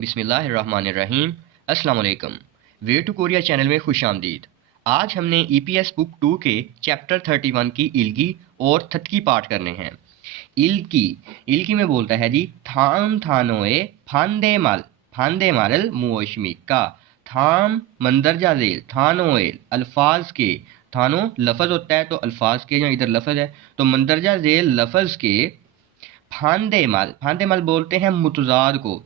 बिस्मिल्लाहिर्रहमानिर्रहीम। अस्सलाम वालेकुम। वे टू कोरिया चैनल में खुश आमदीद। आज हमने ईपीएस बुक 2 के चैप्टर 31 की इल्गी और थतकी पाठ करने हैं। इल्की इल्की में बोलता है जी थाम थानोए फांदे मारल मुओशमिका। थाम मंदरजा झेल, थानोए अल्फाज के, थानो लफज होता है तो अल्फाज के, या इधर लफज है तो मंदरजा झेल लफज के। फांदे माल बोलते हैं मुतजाद को,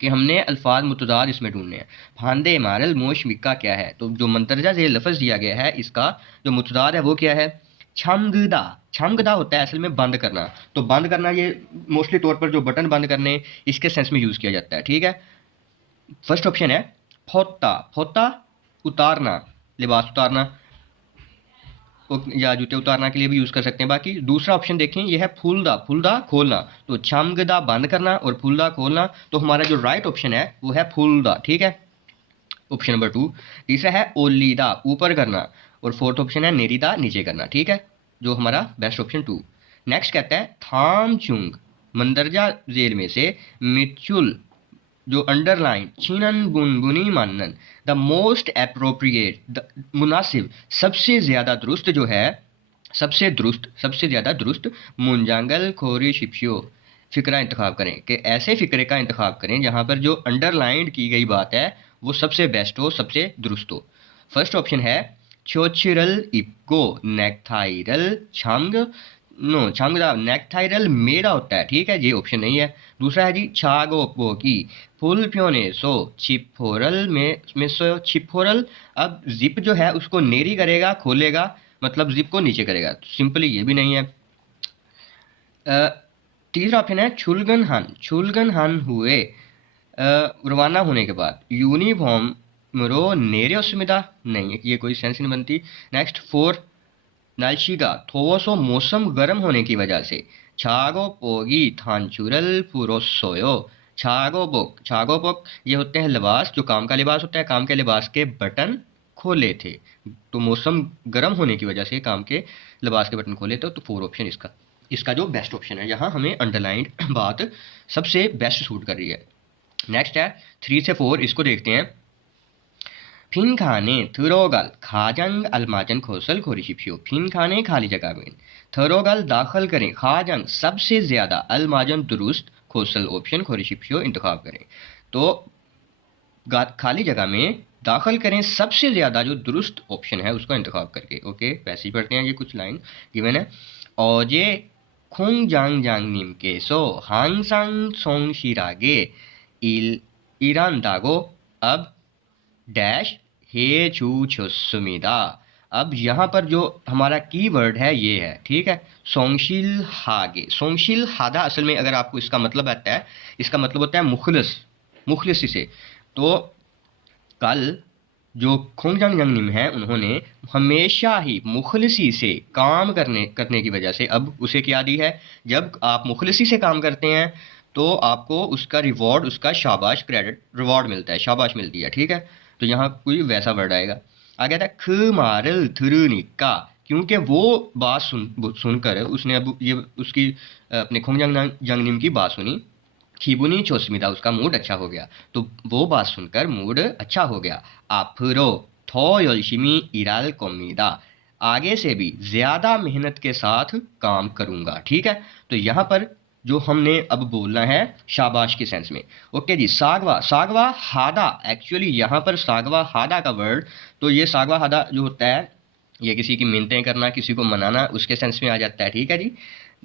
कि हमने अल्फाज मुतदाद इसमें ढूंढने हैं। फांदे मारल मोश मिक्का क्या है, तो जो मंतरजा से लफ्ज़ दिया गया है इसका जो मुतदाद है वो क्या है, छमगदा। छमगदा होता है असल में बंद करना, तो बंद करना ये मोस्टली तौर पर जो बटन बंद करने इसके सेंस में यूज़ किया जाता है। ठीक है, फर्स्ट ऑप्शन है फोता। फोता उतारना, लिबास उतारना या जूते उतारना के लिए भी यूज़ कर सकते हैं। बाकी दूसरा ऑप्शन देखें, यह है फूलदा। फूलदा खोलना, तो छमगदा बंद करना और फूलदा खोलना, तो हमारा जो राइट ऑप्शन है वो है फूलदा। ठीक है, ऑप्शन नंबर 2। तीसरा है ओलीदा, ऊपर करना, और फोर्थ ऑप्शन है नेरीदा, नीचे करना। ठीक है, जो हमारा बेस्ट ऑप्शन 2। नेक्स्ट कहता है थाम चुंग, मंदरजा जेल में से मिचुल जो अंडरलाइन छीनन बुनबुनी मानन, द मोस्ट अप्रोप्रिएट, मुनासिब, सबसे ज़्यादा दुरुस्त जो है, सबसे ज़्यादा दुरुस्त मुंजांगल खोरी शिप्शियो, फ़िक्रा इंतखाब करें, कि ऐसे फ़िक्रे का इंतखाब करें जहाँ पर जो अंडरलाइंड की गई बात है वो सबसे बेस्ट हो, सबसे दुरुस्त हो। फर्स्ट ऑप्शन है छोचिरल इप्को नेक्थाइरल छांग, नो छांगदा नेक्थाइरल मेरा होता है। ठीक है, ये ऑप्शन नहीं है। दूसरा है जी छागो पोकी फुल प्योने सो छिपोरल में सो छिपोरल। अब जिप जो है उसको नेरी करेगा, खोलेगा, मतलब जिप को नीचे करेगा, सिंपली ये भी नहीं है। तीसरा ऑप्शन है छुलगन हन हुए रवाना होने के बाद यूनिफॉर्म मरो नेरे उसमिदा, नहीं है, ये कोई सेंस नहीं बनती। नेक्स्ट 4 नालशिगा थोवोसो, मौसम गर्म होने की वजह से छागो पोगी थानचुरल पुरोसोयो। छागो पोक ये होते हैं लिबास, जो काम का लिबास होता है, काम के लिबास के बटन खोले थे, तो मौसम गर्म होने की वजह से काम के लिबास के बटन खोले थे। तो 4 ऑप्शन इसका इसका जो बेस्ट ऑप्शन है, यहाँ हमें अंडरलाइंड बात सबसे बेस्ट सूट कर रही है। नेक्स्ट है 3 से 4, इसको देखते हैं। 빈칸에 들어갈 가장 알맞은 것을 고르십시오। 빈칸에 खाली जगह में थरोगल दाखिल करें, खाजंग सबसे ज्यादा, अलमाजन दुरुस्त, खोसल ऑप्शन खोरिशिप्यो इंतखाब करें। तो खाली जगह में दाखिल करें सबसे ज्यादा जो दुरुस्त ऑप्शन है उसको इंतखाब करके। ओके, वैसे ही पढ़ते हैं, ये कुछ लाइन गिवन है। 어제 콩장장님께서 항상 성실하게 일한다고 अब डैश हे छू छुसुमिदा। अब यहाँ पर जो हमारा कीवर्ड है ये है, ठीक है, सोंगशिल हागे। सोंगशिल हादा असल में अगर आपको इसका मतलब आता है, इसका मतलब होता है मुखलिस, मुखलिसी से। तो कल जो खोंगजंग जंगनिम है उन्होंने हमेशा ही मुखलिसी से काम करने की वजह से अब उसे क्या दी है, जब आप मुखलिसी से काम करते हैं तो आपको उसका रिवॉर्ड, उसका शाबाश, क्रेडिट, रिवॉर्ड मिलता है, शाबाश मिलती है। ठीक है, तो यहाँ कोई वैसा वर्ड आएगा। आगे था ख मारल थुरुनिका, क्योंकि वो बात सुनकर उसने अब ये उसकी अपने खोंगजंग जंगनिम की बात सुनी। खिबुनी चोस्मिदा, उसका मूड अच्छा हो गया, तो वो बात सुनकर मूड अच्छा हो गया। आपरो थो योशिमी इराल कोमिदा, आगे से भी ज्यादा मेहनत के साथ काम करूंगा। ठीक है, तो यहाँ पर जो हमने अब बोलना है शाबाश के सेंस में। ओके जी, सागवा सागवा हादा, एक्चुअली यहाँ पर सागवा हादा का वर्ड, तो ये सागवा हादा जो होता है ये किसी की मिन्नतें करना, किसी को मनाना, उसके सेंस में आ जाता है। ठीक है जी।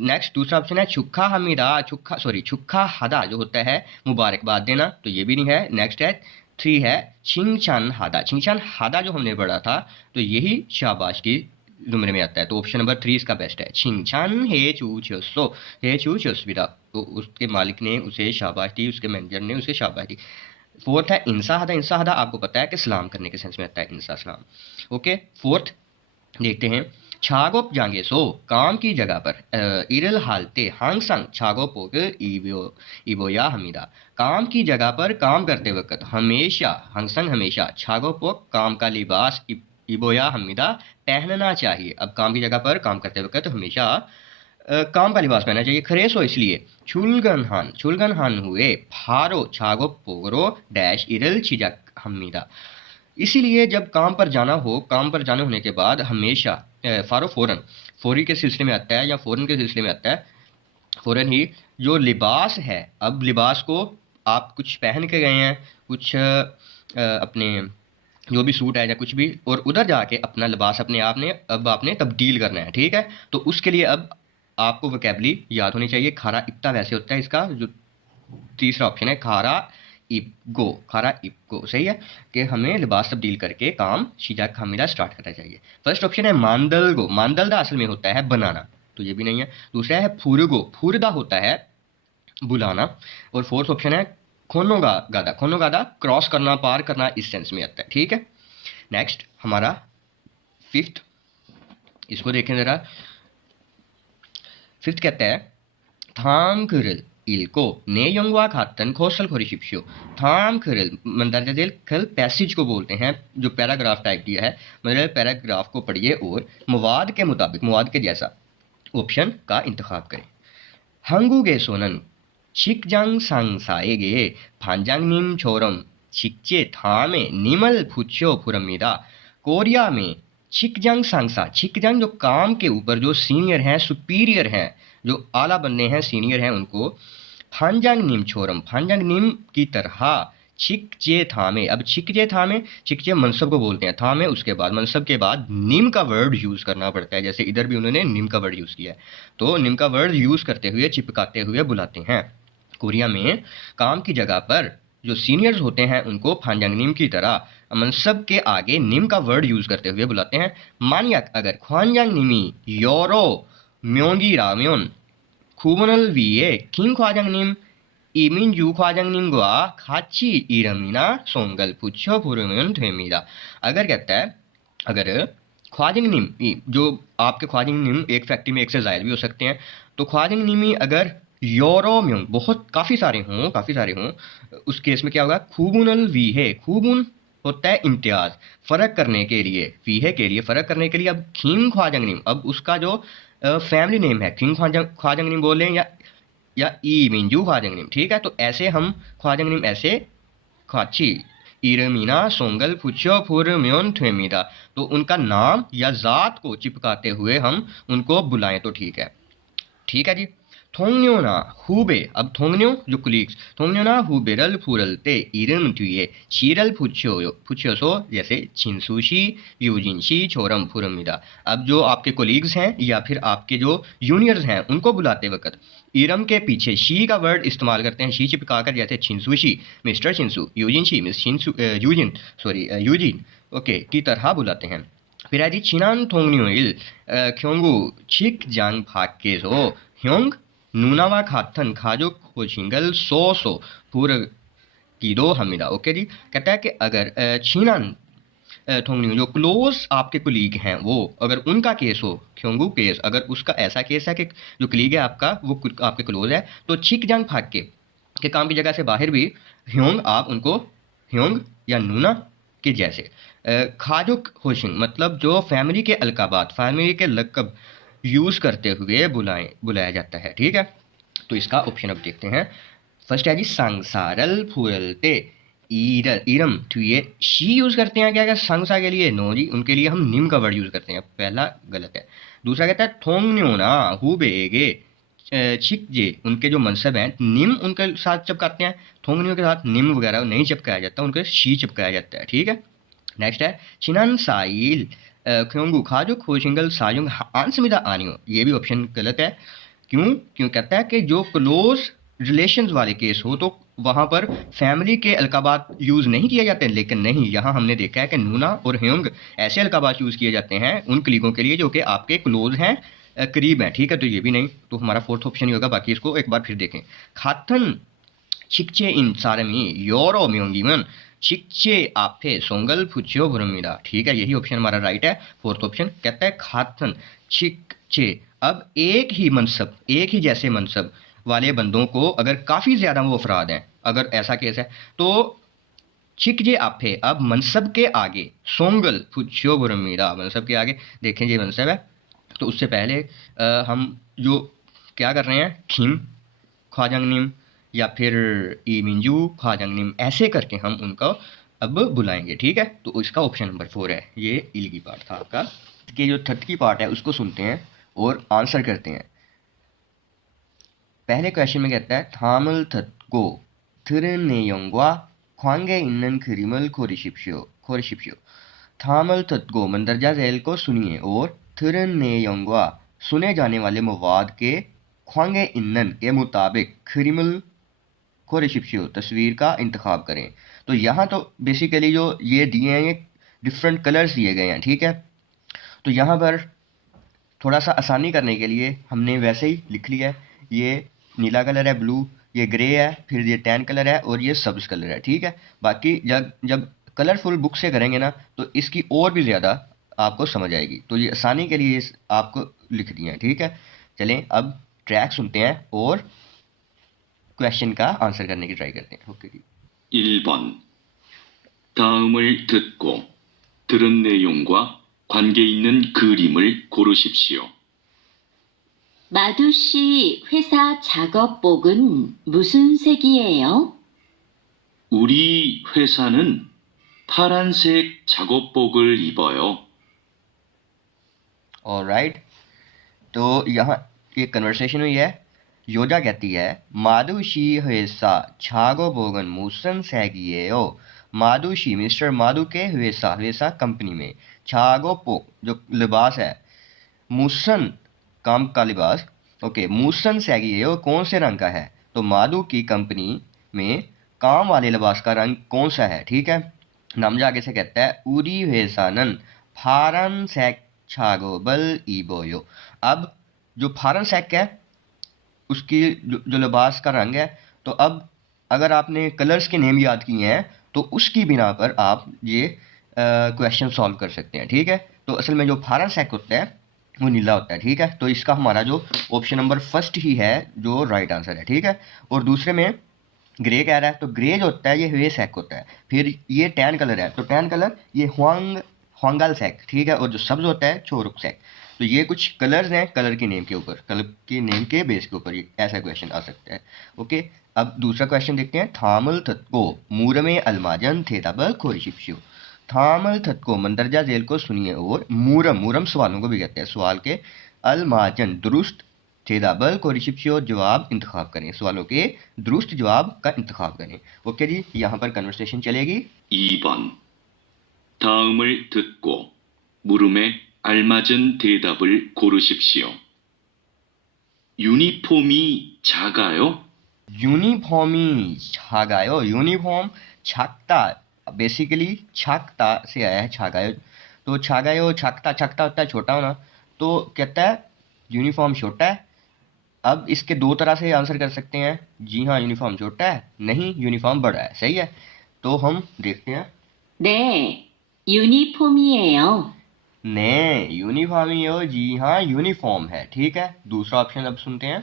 नेक्स्ट दूसरा ऑप्शन है छुक्खा हमीदा, छुक्खा हदा जो होता है मुबारकबाद देना, तो ये भी नहीं है। नेक्स्ट है 3 है छिंगचान हादा। छिंगचान हादा जो हमने पढ़ा था तो यही शाबाश की जुमरे में आता है, तो ऑप्शन नंबर 3 इसका बेस्ट है। छिंगचान हे चू छो हे चू छुसबिदा, तो उसके मालिक ने उसे शाबाश दी, उसके मैनेजर ने उसे शाबाश दी। फोर्थ है इंसा हदा। इंसा हदा आपको पता है कि सलाम करने के सेंस में आता है, इंसा सलाम। ओके, फोर्थ देखते हैं। छागोप जांगे सो, काम की जगह पर इरल हालते हांगसंग छागोपोक इबोया हमीदा, काम की जगह पर काम करते वक्त हमेशा, हांगसंग हमेशा, छागोपोक काम का लिबास, इबोया हमीदा पहनना चाहिए। अब काम की जगह पर काम करते वक्त हमेशा काम का लिबास पहनना चाहिए। खरेसो इसलिए छुलगन हान हुए फारो छागो पोगरो डैश इरल छिजक हमीदा। इसीलिए जब काम पर जाना हो, काम पर जाने होने के बाद हमेशा फारो फौरन, फौरी के सिलसिले में आता है या फौरन के सिलसिले में आता है, फौरन ही जो लिबास है, अब लिबास को आप कुछ पहन के गए हैं, कुछ अपने जो भी सूट है या कुछ भी, और उधर जाके अपना लिबास अपने आप ने अब आपने तब्दील करना है, ठीक है। तो उसके लिए अब आपको वोकैबुलरी याद होनी चाहिए। खारा इप्ता वैसे होता है इसका जो तीसरा ऑप्शन है, खारा इपगो सही है कि हमें लिबास तब्दील करके काम शीजा खामिदा स्टार्ट करना चाहिए। फर्स्ट ऑप्शन है मांदलगो, मांदलदा असल में होता है बनाना, तो ये भी नहीं है। दूसरा है फुरगो, फुरदा होता है बुलाना। और फोर्थ ऑप्शन है खोनोगादा, खोनोगादा क्रॉस करना, पार करना, इस सेंस में आता है, ठीक है। नेक्स्ट हमारा फिफ्थ, इसको देखें जरा। फिफ्थ कहता है थाम खरल इल्को ने यंगवा खातन खोसल खोरिशिप्शो। थाम खरल मंदरजा दिल खल पैसेज को बोलते हैं, जो पैराग्राफ टाइप दिया है, मतलब पैराग्राफ को पढ़िए और मवाद के मुताबिक, मवाद के जैसा ऑप्शन का इंतखाब करें। 한국에 소는 식장 상사에게 반장님처럼 직제 다음에 님을 붙여 부릅니다। कोरिया में शिकजंग सांगसा, शिकजंग जो काम के ऊपर जो सीनियर हैं, सुपीरियर हैं, जो आला बनने हैं, सीनियर हैं, उनको फांजांग निम छोरम, फांजांग निम की तरह छिकजे थामे। अब छिकजे थामे, छिकजे मनसब को बोलते हैं, थामे उसके बाद मनसब के बाद निम का वर्ड यूज करना पड़ता है, जैसे इधर भी उन्होंने निम का वर्ड यूज किया है। तो निम का वर्ड यूज करते हुए, चिपकाते हुए बुलाते हैं। कोरिया में काम की जगह पर जो सीनियर्स होते हैं उनको फांजांग निम की तरह मनसब के आगे निम का वर्ड यूज करते हुए बुलाते हैं। मानियक अगर ख्वांजांग निमी योरो म्योंगी राम्योन खुबनल विए किंग ख्वाजांग निम 이민주 과장님과 같이 이름이나 송글 붙여 부르면 됩니다। अगर कहता है, अगर ख्वाजंगनिम, जो आपके ख्वाजंगनिम एक फैक्ट्री में एक से ज़ायद भी हो सकते हैं, तो ख्वाजंगनिमी अगर यूरोम्यून बहुत काफ़ी सारे हों, उस केस में क्या होगा, खूबुनल वी है, खूबुन होता है इम्तियाज, फ़र्क करने के लिए, वी है के लिए फ़र्क करने के लिए। अब खिंग ख्वाजंगनिम, अब उसका जो फैमिली नेम है, खिंग ख्वाजंगनिम बोलें या ई मिंजू ख्वाजंगनिम, ठीक है। तो ऐसे हम ख्वाजंगनिम ऐसे ख्वाची इरमीना सोंगल फुचो फुर म्योन थेमीदा, तो उनका नाम या ज़ात को चिपकाते हुए हम उनको बुलाएं तो ठीक है, ठीक है जी। थोंगन्यो ना हुबे, अब थोंगन्यो जो कुलीग्स, थोंगन्यो ना हुबेरल फुरलते इरम तुये चीरल फुच्योसो, जैसे छिनसुशी यूजिनशी छोरम फुरमिदा। अब जो आपके कोलीग्स हैं या फिर आपके जो जूनियर्स हैं उनको बुलाते वक्त इरम के पीछे शी का वर्ड इस्तेमाल करते हैं, शी चिपकाकर, जैसे छिनसुशी मिस्टर छिनसु, यूजिनशी मिस छिनसु, यूजिन ओके की तरह बुलाते हैं। फिर है जी छिनान थोंगन्यो इल क्योंगु छिक जांग भाग्यसो ह्योंग नूनावा खाथन खाजो खोशिंगल सो पूर कीदो हमिदा। ओके जी, कहता है कि अगर छीनान थोंगन्यू जो क्लोज आपके कुलीग हैं, वो अगर उनका केस हो, क्योंगु केस, अगर उसका ऐसा केस है कि जो कुलीग है आपका वो आपके क्लोज है, तो छिक जांग भाग के काम की जगह से बाहर भी ह्योंग, आप उनको ह्योंग या नूना के जैसे। खाजुक होशिंग मतलब जो फैमिली के अलकाबात, फैमिली के लकब यूज करते हुए बुलाया जाता है, ठीक है। तो इसका ऑप्शन अब देखते हैं। फर्स्ट है जी संसारल फूलते इरम, तो ये शी यूज करते हैं क्या संसा के लिए, नो जी, उनके लिए हम निम का वर्ड यूज करते हैं, पहला गलत है। दूसरा कहता है थोंगन्योना हुबेगे छिकजे, उनके जो मनसब हैं निम उनके साथ चिपकाते हैं, थोंगन्यो के साथ निम वगैरह नहीं चिपकाया जाता, उनके शी चिपकाया जाता है, ठीक है। नेक्स्ट है चिनन साइल क्योंगु खाजो खोशिंगल सायुंग आंसमिदा आनियो, ये भी ऑप्शन गलत है। क्यों कहता है कि जो क्लोज रिलेशंस वाले केस हो तो वहां पर फैमिली के अलकाबात यूज नहीं किए जाते, लेकिन नहीं, यहाँ हमने देखा है कि नूना और ह्योंग ऐसे अलकाबात यूज किए जाते हैं उन क्लीगों के लिए जो कि आपके क्लोज हैं, करीब हैं, ठीक है। तो ये भी नहीं, तो हमारा फोर्थ ऑप्शन ही होगा। बाकी इसको एक बार फिर देखें। खाथन छिकचे इन सारमी योरो म्योंगीमन छिकचे आपे सोंगल फुच्यो भुरमिदा, ठीक है, यही ऑप्शन हमारा राइट है, फोर्थ ऑप्शन। कहता है खाथन छिकचे, अब एक ही जैसे मनसब वाले बंदों को अगर काफ़ी ज़्यादा वो अफराद हैं, अगर ऐसा केस है तो छिकजे आपे, अब मनसब के आगे सोंगल फुच्यो भुरमिदा, मनसब के आगे देखें ये मनसब है, तो उससे पहले हम जो क्या कर रहे हैं, खिम ख्वाजंगनिम या फिर ई मिंजू ख्वाजंगनिम, ऐसे करके हम उनको अब बुलाएंगे, ठीक है। तो इसका ऑप्शन नंबर 4 है, ये इलगी पार्ट था आपका। इसके जो थर्ड की पार्ट है उसको सुनते हैं और आंसर करते हैं। पहले क्वेश्चन में कहता है थामल थत्को 들은 내용과 관계 있는 그림을 고르십시오. थामल थत्को मंदरजा झैल को सुनिए और 들은 내용과 सुने जाने वाले मवाद के ख्वांगे इन्नन के मुताबिक खरीमल कोरिशिप्शियो तस्वीर का इंतखाब करें। तो यहाँ तो बेसिकली जो ये दिए हैं ये डिफरेंट कलर्स दिए गए हैं, ठीक है। तो यहाँ पर थोड़ा सा आसानी करने के लिए हमने वैसे ही लिख लिया है, ये नीला कलर है, ब्लू, ये ग्रे है, फिर ये टैन कलर है और ये सब्ज कलर है, ठीक है। बाकी जब कलरफुल बुक से करेंगे ना तो इसकी और भी ज़्यादा आपको समझ आएगी। तो ये आसानी के लिए आपको लिख दिया है, ठीक है। चलें अब ट्रैक सुनते हैं और क्वेश्चन का आंसर करने की ट्राई करते हैं। ओके जी। 1번. 다음을 듣고 들은 내용과 관계 있는 그림을 고르십시오. 마두 씨 회사 작업복은 무슨 색이에요? 우리 회사는 파란색 작업복을 입어요. ऑलराइट, तो यहाँ ये कन्वर्सेशन हुई है। योजा कहती है मादुशी 회사 작업복은 무슨 색이에요। मादुशी मिस्टर मादू के 회사 कंपनी में, 작업복 जो लिबास है, मुसन काम का लिबास, ओके, मुसन 색이에요 कौन से रंग का है। तो मादू की कंपनी में काम वाले लिबास का रंग कौन सा है, ठीक है। नामजा आगे से कहता है 우리 회사는 파란색 작업을 입어요। अब जो 파란색 है उसकी जो लिबास का रंग है, तो अब अगर आपने कलर्स के नेम याद किए हैं तो उसकी बिना पर आप ये क्वेश्चन सॉल्व कर सकते हैं, ठीक है। तो असल में जो फारनसेक होता है वो नीला होता है, ठीक है। तो इसका हमारा जो ऑप्शन नंबर फर्स्ट ही है जो राइट आंसर है, ठीक है। और दूसरे में ग्रे कह रहा है, तो ग्रे जो होता है ये ह्वेसेक होता है। फिर ये टैन कलर है, तो टैन कलर ये ह्वांगल सेक, ठीक है। और जो सब्ज होता है छोरुक सेक। तो ये कुछ कलर्स हैं कलर के नेम के ऊपर, कलर के नेम के बेस के ऊपर ऐसा क्वेश्चन आ सकता है। ओके, अब दूसरा क्वेश्चन देखते हैं। थामल थत्को मूरमे अलमाजन थे तबल खोरिशिप्शियो। थामल थत्को मंदरजा जेल को सुनिए और मूरम सवालों को भी कहते हैं, सवाल के, अलमाजन दुरुस्त, थेदाबल कोरिशिप्शियो जवाब इंतखाब करें, सवालों के दुरुस्त जवाब का इंतखाब करें। ओके जी, यहाँ पर कन्वर्सेशन चलेगी। 2번. 다음을 듣고 물음에 알맞은 대답을 고르십시오. 유니폼이 작아요? यूनिफॉर्मी छागायो, यूनिफॉर्म छाकता, बेसिकली छाकता से आया है छागायो। तो छागायो छाकता, छाकता होता है छोटा होना, तो कहता है यूनिफॉर्म छोटा है। अब इसके दो तरह से आंसर कर सकते हैं, जी हाँ यूनिफॉर्म छोटा है, नहीं यूनिफॉर्म बड़ा है, सही है। तो हम देखते हैं। 네, 유니폼이에요. ने यूनिफॉर्मियो, जी हाँ यूनिफॉर्म है, ठीक है। दूसरा ऑप्शन अब सुनते हैं।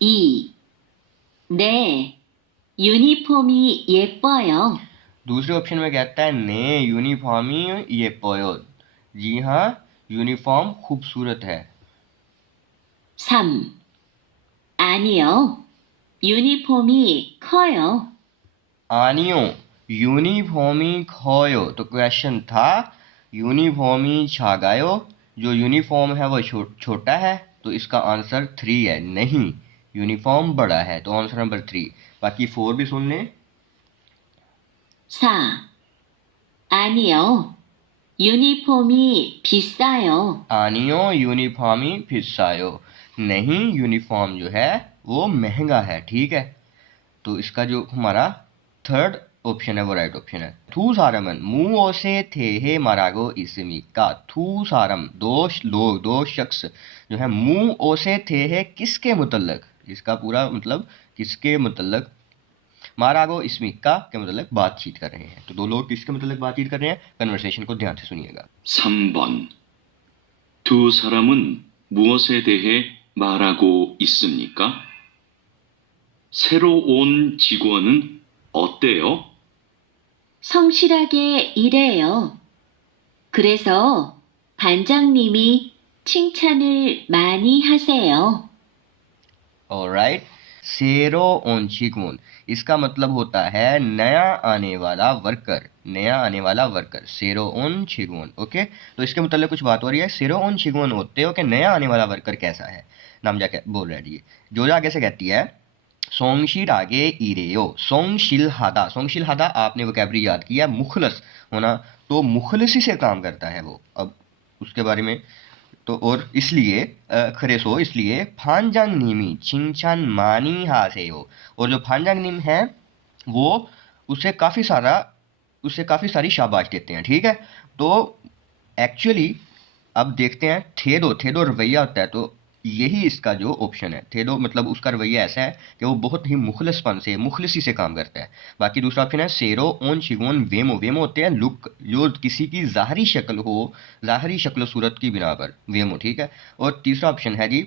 2. 네, 유니폼이 예뻐요. दूसरे ऑप्शन में कहता है ने यूनिफॉर्मी ये पोयो, जी हाँ यूनिफॉर्म खूबसूरत है। 3. 아니요, 유니폼이 커요. आनियो यूनिफॉर्मी खोयो, तो क्वेश्चन था यूनिफॉर्मी छागायो, जो यूनिफॉर्म है वो छोटा है, तो इसका आंसर 3 है, नहीं यूनिफॉर्म बड़ा है, तो आंसर नंबर 3। बाकी 4 भी सुन लें। 4. 아니요, 유니폼이 비싸요. आनियो यूनिफॉर्मी फिसायो, नहीं यूनिफॉर्म जो है वो महंगा है, ठीक है। तो इसका जो हमारा थर्ड ऑप्शन है वो राइट ऑप्शन है। थू सारमन मुंह से थे हे मारागो इसमी का, थू सारम दो शख्स जो है मुंह ओसे थे है किसके मुतल्लक, इसका पूरा मतलब किसके मुतल्लक, मारागो इसमिका के मतलब बातचीत कर रहे हैं। तो दो लोग किसके मतलब बातचीत कर रहे हैं, कन्वर्सेशन को ध्यान से सुनिएगा। 3번. 두 사람은 무엇에 대해 말하고 있습니까? 새로 온 직원은 어때요? 성실하게 일해요. 그래서 반장님이 칭찬을 많이 하세요. ऑलराइट, सेरो ओन चिगुन, इसका मतलब होता है नया आने वाला वर्कर, नया आने वाला वर्कर, सेरो ओन चिगुन। ओके, तो इसके मतलब कुछ बात हो रही है, सेरो ओन चिगुन होते हो कि नया आने वाला वर्कर कैसा है। नामजा क्या बोल रहा है जी, जो आगे से कहती है सोंगशिल आगे इरेयो, सोंगशिल हादा, सोंगशिल हादा आपने वोकैबरी याद किया, मुखलस होना, तो मुखलसी से काम करता है वो। अब उसके बारे में तो और इसलिए खरेसो, इसलिए फानजांग नीमी चिंचान मानी हासेयो, और जो फानजांग नीम है वो उसे काफ़ी सारी शाबाश देते हैं, ठीक है। तो एक्चुअली अब देखते हैं, थेदो, थेदो रवैया होता है, तो यही इसका जो ऑप्शन है, थेदो मतलब उसका रवैया ऐसा है कि वो बहुत ही मुखलसपन से, मुखलसी से काम करता है। बाकी दूसरा ऑप्शन है सेरो ओन शिगोन वेमो, वेमो होते हैं लुक, जो किसी की ज़ाहरी शक्ल हो, ज़ाहरी शक्ल सूरत की बिना पर वेमो, ठीक है। और तीसरा ऑप्शन है जी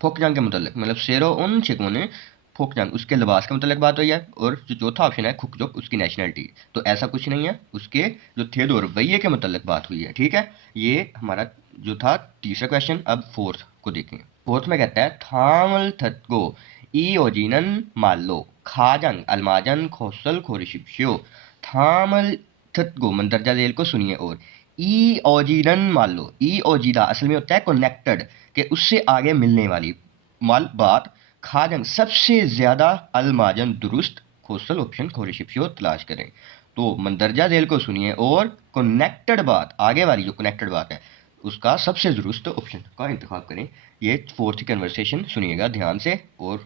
फोकजांग के मतलब सेरो ओन शिगोन फोकजांग, उसके लिबास के मतलब बात हुई है। और जो चौथा ऑप्शन है खुकजोक, उसकी नेशनलिटी, तो ऐसा कुछ नहीं है, उसके जो थेदो रवैये के मतलब बात हुई है, ठीक है। ये हमारा जो था तीसरा क्वेश्चन। अब फोर्थ को देखें। फोर्थ में कहता है थामल थतगो ई ओजिनन मालो खाजंग अलमाजन खोसल खोरिशिप्शियो, थामल थतगो मंदरजा जेल को सुनिए, और ई ओजिनन मालो, ई ओजिदा असल में होता है कनेक्टेड, कि उससे आगे मिलने वाली माल बात, खाजंग सबसे ज्यादा, अलमाजन दुरुस्त, खोसल ऑप्शन खोरिशिप्शियो तलाश करें। तो मंदरजा जेल को सुनिए और कनेक्टेड बात, आगे वाली जो कनेक्टेड बात है उसका सबसे दुरुस्त ऑप्शन का इंतखाब करें। ये फोर्थ कन्वर्सेशन सुनिएगा ध्यान से और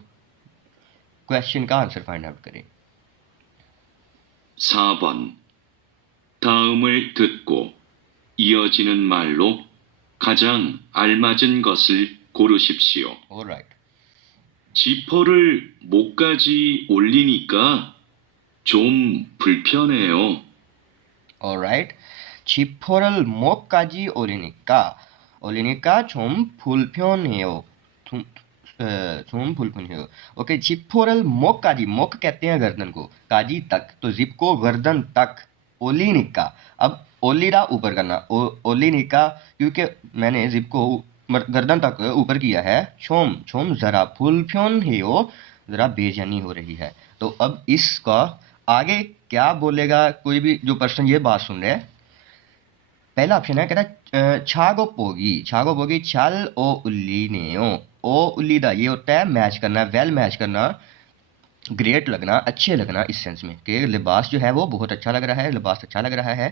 क्वेश्चन का आंसर फाइंड आउट करें। 4번. 다음을 듣고 이어지는 말로 가장 알맞은 것을 고르십시오. ऑलराइट, 지퍼를 목까지 올리니까 좀 불편해요. ऑलराइट, 지퍼를 목까지 올리니까 좀 불편해요. 좀 불편해요। ओके, जिपोरल 목까지, मोक कहते हैं गर्दन को, काजी तक, तो जिप को गर्दन तक, ओलिनिका, अब ओलिरा ऊपर करना, ओलिनिका, क्योंकि मैंने जिप को गर्दन तक ऊपर किया है। छोम, छोम जरा, फुलफ्योन है हो, जरा बेचैनी हो रही है। तो अब इसका आगे क्या बोलेगा कोई भी जो पर्सन ये बात सुन रहे हैं। पहला ऑप्शन है, कहता है छागो पोगी छाल ओ उल्ली नेओ, ओ उल्लीदा ये होता है मैच करना, वेल मैच करना, ग्रेट लगना, अच्छे लगना, इस सेंस में कि लिबास जो है वो बहुत अच्छा लग रहा है, लिबास अच्छा लग रहा है।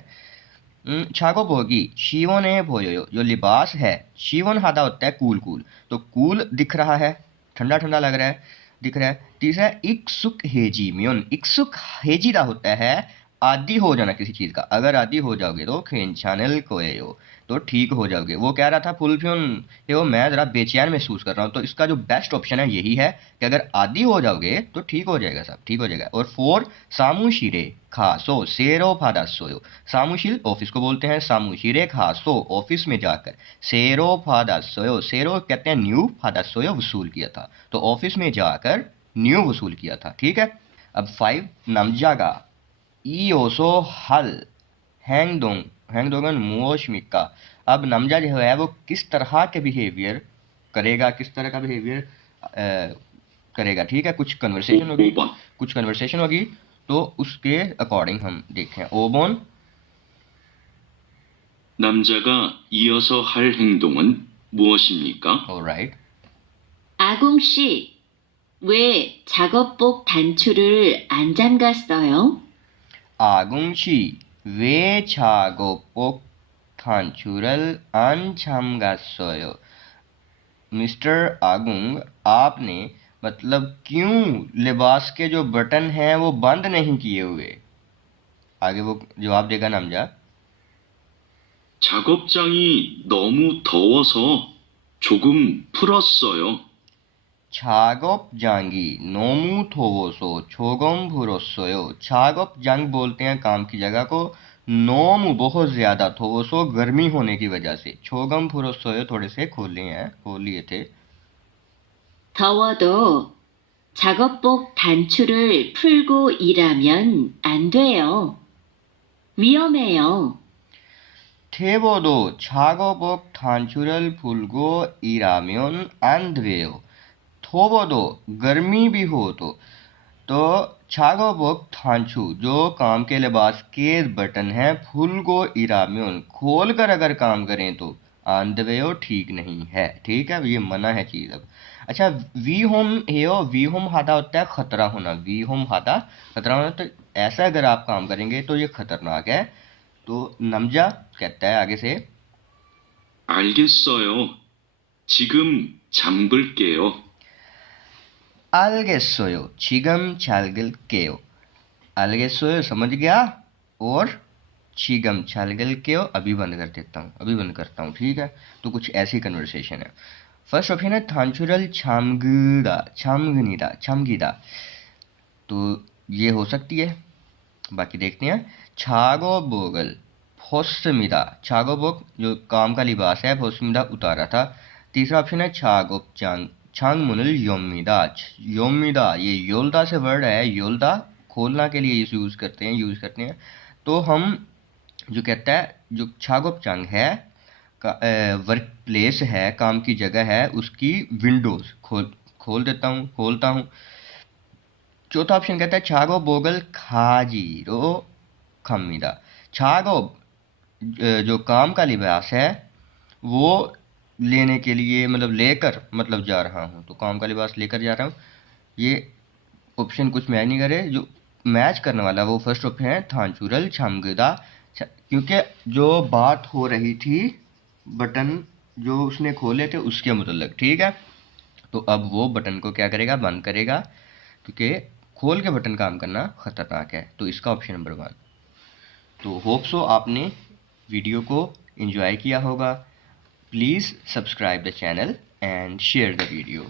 छागो पोगी शिवो ने भोयो, जो लिबास है, शिवन हादा होता है कूल कूल, तो कूल दिख रहा है, ठंडा ठंडा लग रहा है, दिख रहा है। तीसरा इक्सुक हेजी म्योन, इक्सुक हेजीदा होता है आदी हो जाना किसी चीज का, अगर आदी हो जाओगे तो खेंचानल कोयो, तो ठीक हो जाओगे। वो कह रहा था फुलफ्योन ये वो मैं जरा बेचैन महसूस कर रहा हूँ, तो इसका जो बेस्ट ऑप्शन है यही है कि अगर आदी हो जाओगे तो ठीक हो जाएगा, सब ठीक हो जाएगा। और फोर सामुशिरे खासो सेरो फादा सोयो, सामुशिल ऑफिस को बोलते हैं, सामुशिरे खासो ऑफिस में जाकर, सेरो फादा सोयो, सेरो कहते हैं न्यू, फादा सोयो वसूल किया था, तो ऑफिस में जाकर न्यू वसूल किया था, ठीक है। अब 5 नमजागा ईओसो हल हैंगडोंगन मुओशमिका, अब नमजा जो है वो किस तरह के बिहेवियर करेगा, किस तरह का बिहेवियर करेगा, ठीक है। कुछ कन्वर्सेशन होगी, 5번. कुछ कन्वर्सेशन होगी, तो उसके अकॉर्डिंग हम देखें। ओबोन, 남자가 이어서 할 행동은 무엇입니까? ऑलराइट, 아궁 씨, 왜 작업복 단추를 안 잠갔어요? 아궁씨 왜 작업복 단추를 안 잠갔어요? मिस्टर आगुंग, आपने मतलब क्यों लिबास के जो बटन हैं वो बंद नहीं किए हुए। आगे वो जवाब देगा नमजा, 작업장이 너무 더워서 조금 풀었어요. 작업장이 너무 더워서 조금 불었어요। 작업장 बोलते हैं काम की जगह को, नोम बहुत ज्यादा, थोसो गर्मी होने की वजह से, छोगम फुरोसोयो थोड़े से खोल लिए थे। 더워도 작업복 단추를 풀고 일하면 안 돼요. 위험해요. 태워도 작업복 단추를 풀고 일하면 안 돼요। 더워도 गर्मी भी हो तो छागोबोक थांचू जो काम के लिबास के बटन है फुल को इराम्योन खोल कर अगर काम करें तो आंदवेयो ठीक नहीं है, ठीक है, ये मना है चीज। अब अच्छा, वी होम हेयो, वी होम हादा होता है खतरा होना, वी होम हादा खतरा होना, तो ऐसा अगर आप काम करेंगे तो ये खतरनाक है। तो नमजा कहता है आगे से, 알겠어요. 지금 잠글게요. 알겠어요 지금 잘글게요। 알겠어요 समझ गया, और 지금 잘글게요 अभी बंद कर देता हूँ, अभी बंद करता हूँ, ठीक है। तो कुछ ऐसी कन्वर्सेशन है। फर्स्ट ऑप्शन है थांचुरल छामगीदा, छामगनीदा, छामगीदा, तो ये हो सकती है। बाकी देखते हैं। छागो बोगल फोस्मिदा, छागो बोग जो काम का लिबास है, फोस्मिदा उतारा था। तीसरा ऑप्शन है छागो चांग, छांग मुनल योमिदा, योमिदा ये योल्दा से वर्ड है, योल्दा खोलना के लिए यूज करते हैं। तो हम जो कहता है जो छागोप चांग है वर्क प्लेस है, काम की जगह है, उसकी विंडोज खोलता हूँ। चौथा ऑप्शन कहता है छागो बोगल खाजीरो खमीदा, छागो जो काम का लिबास है वो लेने के लिए मतलब लेकर मतलब जा रहा हूँ, तो काम का लिबास लेकर जा रहा हूँ। ये ऑप्शन कुछ मैच नहीं करे, जो मैच करने वाला वो फर्स्ट ऑप्शन है थांचुरल छामगदा, क्योंकि जो बात हो रही थी बटन जो उसने खोले थे उसके मुतल्लिक, ठीक है। तो अब वो बटन को क्या करेगा, बंद करेगा, क्योंकि खोल के बटन काम करना खतरनाक है। तो इसका ऑप्शन नंबर 1। तो होप सो आपने वीडियो को एंजॉय किया होगा। Please subscribe the channel and share the video.